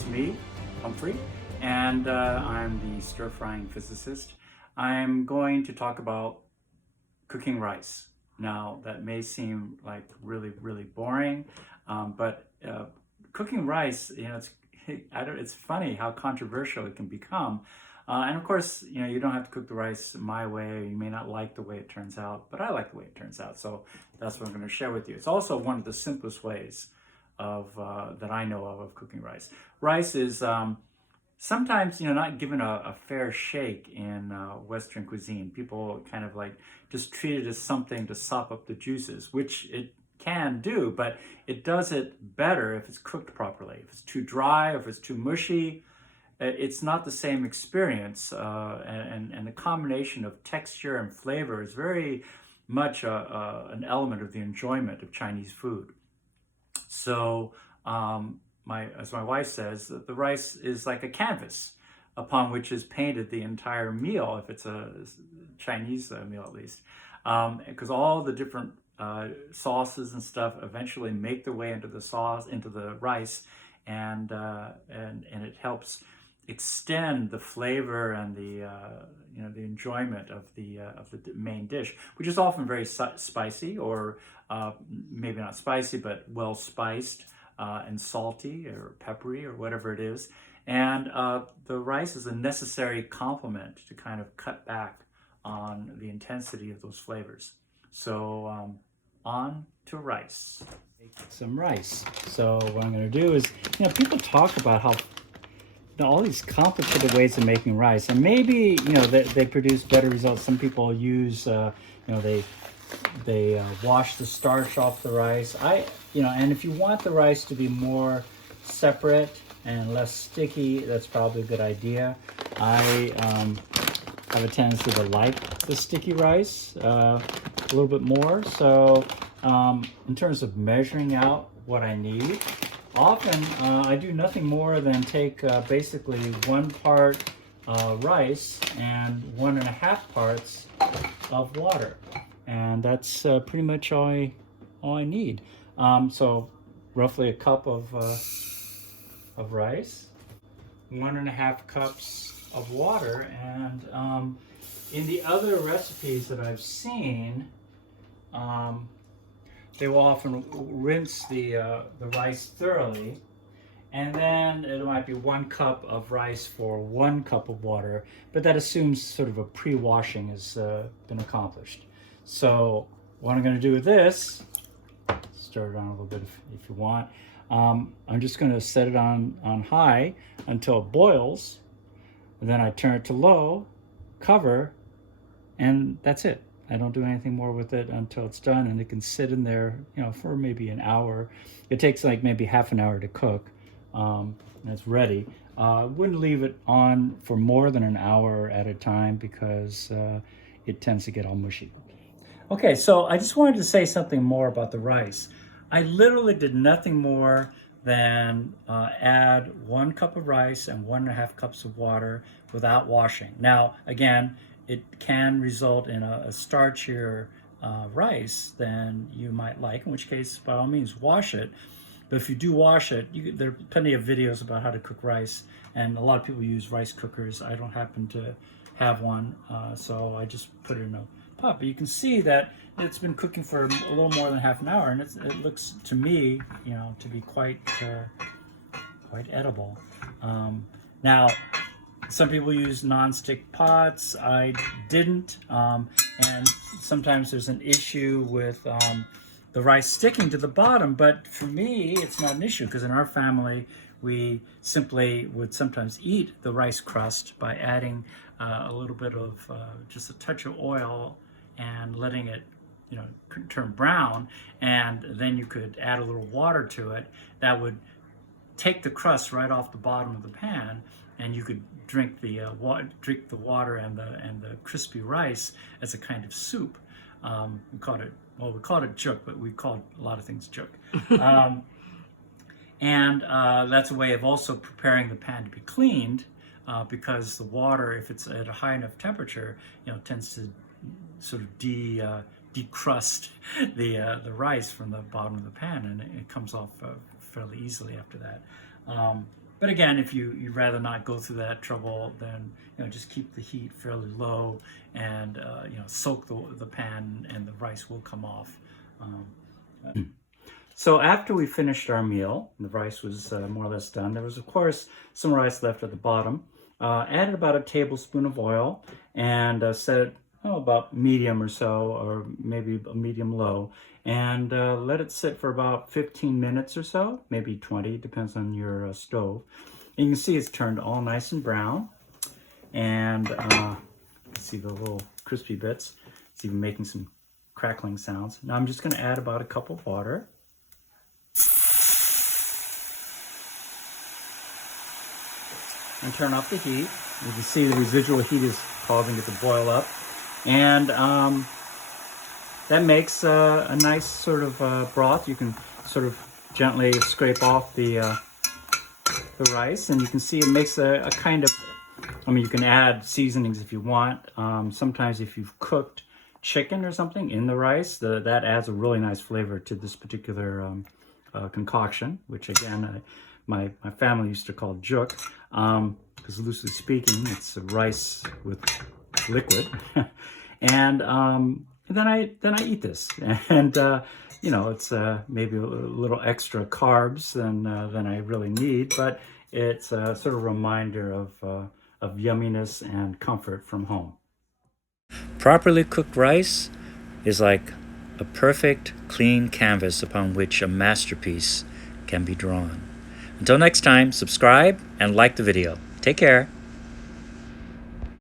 It's me, Humphrey, and I'm the stir-frying physicist. I'm going to talk about cooking rice. Now, that may seem like really, really boring, but cooking rice, it's funny how controversial it can become. And of course, you don't have to cook the rice my way. You may not like the way it turns out, but I like the way it turns out. So that's what I'm going to share with you. It's also one of the simplest ways of that I know of cooking rice. Rice is sometimes not given a fair shake in Western cuisine. People kind of like just treat it as something to sop up the juices, which it can do, but it does it better if it's cooked properly. If it's too dry, if it's too mushy, it's not the same experience, and the combination of texture and flavor is very much an element of the enjoyment of Chinese food. So, as my wife says, the rice is like a canvas upon which is painted the entire meal, if it's a Chinese meal at least, because all the different sauces and stuff eventually make their way into the sauce, into the rice, and it helps extend the flavor and the enjoyment of the main dish, which is often very spicy, or maybe not spicy but well spiced and salty or peppery or whatever it is. And the rice is a necessary complement to kind of cut back on the intensity of those flavors. So on to rice. Make some rice. So what I'm going to do is, people talk about how all these complicated ways of making rice, and maybe they produce better results. Some people use they wash the starch off the rice. And if you want the rice to be more separate and less sticky, that's probably a good idea. I have a tendency to like the sticky rice a little bit more. So in terms of measuring out what I need, often I do nothing more than take basically 1 part rice and 1.5 parts of water, and that's pretty much all I need. So roughly a cup of rice, 1.5 cups of water, and in the other recipes that I've seen, they will often rinse the rice thoroughly, and then it might be 1 cup of rice for 1 cup of water, but that assumes sort of a pre-washing has been accomplished. So what I'm going to do with this, stir it on a little bit if you want. I'm just going to set it on high until it boils, and then I turn it to low, cover, and that's it. I don't do anything more with it until it's done, and it can sit in there, for maybe an hour. It takes like maybe half an hour to cook, and it's ready. I wouldn't leave it on for more than an hour at a time because it tends to get all mushy. Okay, so I just wanted to say something more about the rice. I literally did nothing more than add 1 cup of rice and 1.5 cups of water without washing. Now, again, it can result in a starchier rice than you might like, in which case, by all means, wash it. But if you do wash it, there are plenty of videos about how to cook rice, and a lot of people use rice cookers. I don't happen to have one, so I just put it in a pot. But you can see that it's been cooking for a little more than half an hour, and it looks to me, to be quite edible. Now, some people use non-stick pots. I didn't, and sometimes there's an issue with the rice sticking to the bottom, but for me, it's not an issue, because in our family, we simply would sometimes eat the rice crust by adding a little bit of just a touch of oil and letting it turn brown, and then you could add a little water to it. That would take the crust right off the bottom of the pan, and you could drink the water and the crispy rice as a kind of soup. We called it juk, but we called a lot of things juk. And that's a way of also preparing the pan to be cleaned, because the water, if it's at a high enough temperature, tends to sort of decrust the rice from the bottom of the pan, and it comes off fairly easily after that. But again, if you'd rather not go through that trouble, then just keep the heat fairly low and soak the pan, and the rice will come off. So after we finished our meal, the rice was more or less done. There was, of course, some rice left at the bottom. Added about a tablespoon of oil and set it about medium or so, or maybe a medium low, and let it sit for about 15 minutes or so, maybe 20, depends on your stove. And you can see it's turned all nice and brown, and see the little crispy bits. It's even making some crackling sounds. Now I'm just going to add about a cup of water. And turn off the heat. You can see the residual heat is causing it to boil up. And that makes a nice sort of broth. You can sort of gently scrape off the rice, and you can see it makes a kind of, you can add seasonings if you want. Sometimes if you've cooked chicken or something in the rice, that adds a really nice flavor to this particular concoction, which again, my family used to call juk, because loosely speaking, it's rice with liquid. And then I eat this, and it's maybe a little extra carbs than I really need, but it's a sort of reminder of yumminess and comfort from home. Properly cooked rice is like a perfect, clean canvas upon which a masterpiece can be drawn. Until next time, subscribe and like the video. Take care.